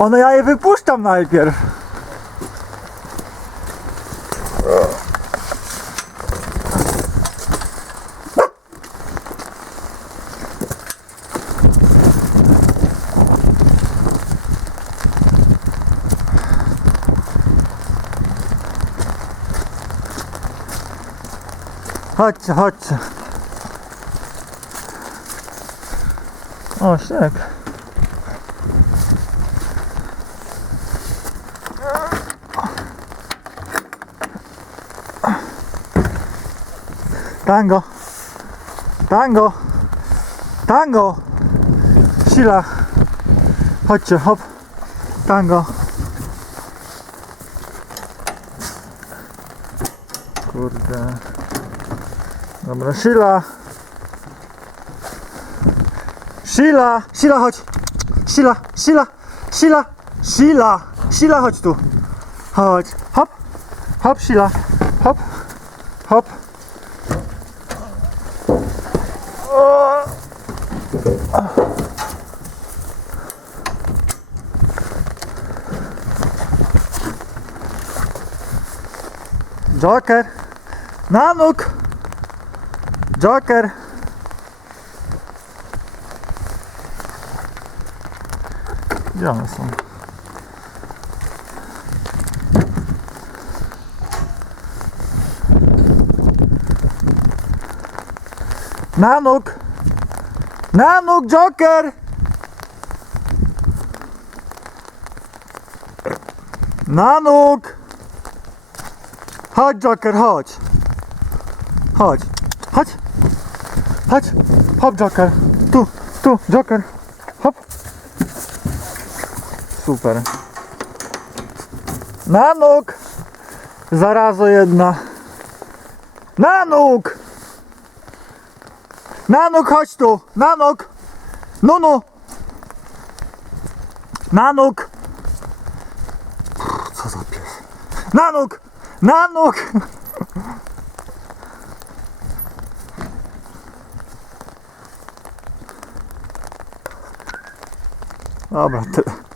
One ja je wypuszczam najpierw. Chodźcie, chodźcie. O, śnieg. Tango. Tango. Tango. Sila. Chodźcie, hop. Tango. Kurde. Dobra, Sila. Sila. Sila, chodź. Sila, Sila, Sila, Sila. Sila, chodź tu. Chodź. Hop. Hop, Sila. Hop. Hop. Joker. Na nóg. Joker. Gdzie one są? Na nóg. Na nóg, Joker. Na nóg. Chodź, Joker, chodź. Chodź. Chodź. Chodź. Hop, Joker. Tu, tu, Joker. Hop. Super. Na nóg. Zarazo jedna. Na nóg. Na nóg, chodź tu. Na nóg. No. Na nóg. Co za pies. Na nóg. Na nóg. Dobra, tyle.